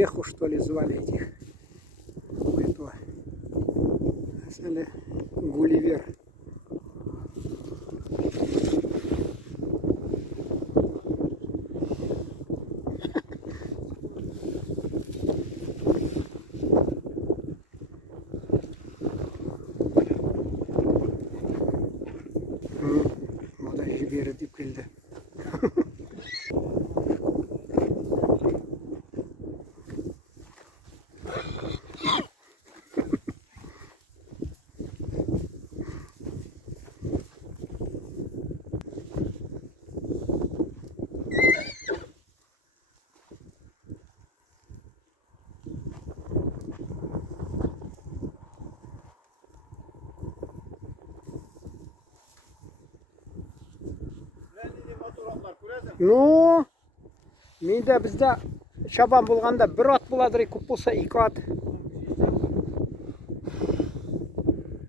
Чеху, что ли, звали этих. Этого. Гулливер. Мода жібері деп келді. Ну, менде бізде шабан болғанда бір ат болады, көп болса 2 ат.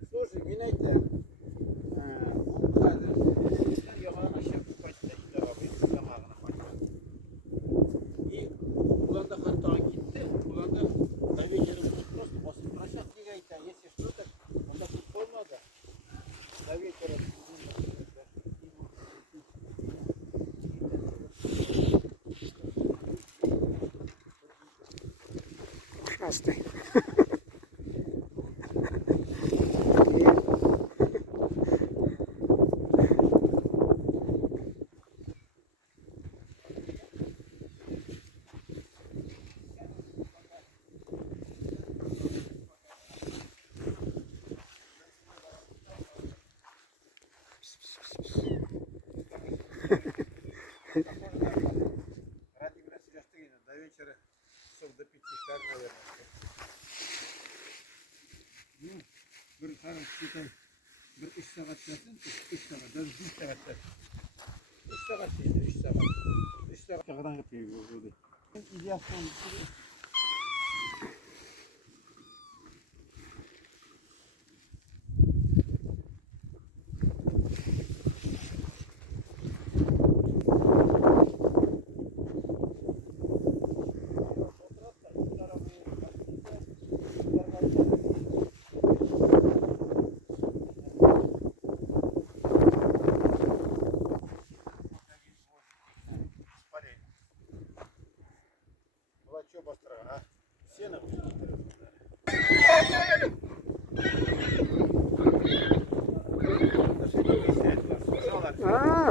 Слушай, мен айтайын. И бұланда хаттаған кетті, бұланда до вечера просто после прощақ неге айтайын, если что так, онда тут болмады. До вечера. Ушастый. Ради меня сейчас тыгина, до вечера часов до 5 штар, наверное. Ну, bir tarım çıkay, bir 3 saat çatın, 3 saat, даже 1 saat çatın. 3 saat değil, 3 saat. 3 saat kadar yapıyor burada. İdeasyon. Что быстро, а? Сено.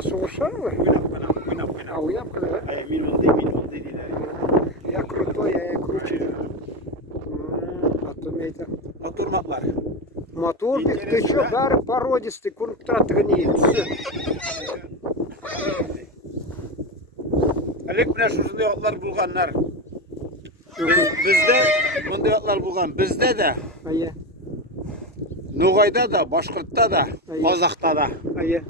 Совершенно. А уябка, да? Я крутой, я круче. А то мейта. Oturmaklar. Мотор бит, ты что, бәрі породистый, көрініп тұрады не Әлек менә шушындай атлар булганнар. Бездә мондай атлар булган. Бездә дә, Ае, Ноғайда да, Башкортта да, Казакта да. ае.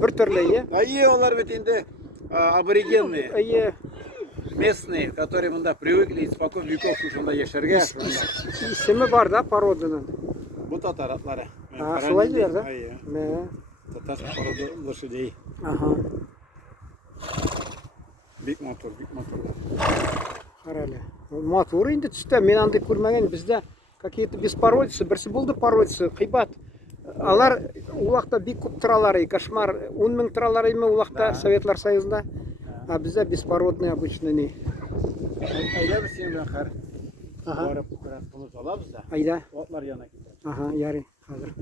Бір түрлі, ае? Ае, олар бит инде аборигенные, Ае. местные, которые монда привыкли испокон веков шушында яшәргә. Исемі бар да, породының? Бу татар атлары. Солай диләр да? Ае. Мә. Татар породы лошадей. Ага. Бик мотор, бик мотор. Қарайлы. Мотор енді түсті, мен андай көрмеген, бізде какие-то беспородицы, бірсі болды породицы, қибат. Алар улақта бик көп тұралары, кошмар. 10 000 тұралары еме улақта Советлар Союзында. А бізде беспородный обычно не. Айда біз сен белән хәр. Барып қуныс алабыз да. Айда. Атлар яна китә. Ага, ярый, қазір.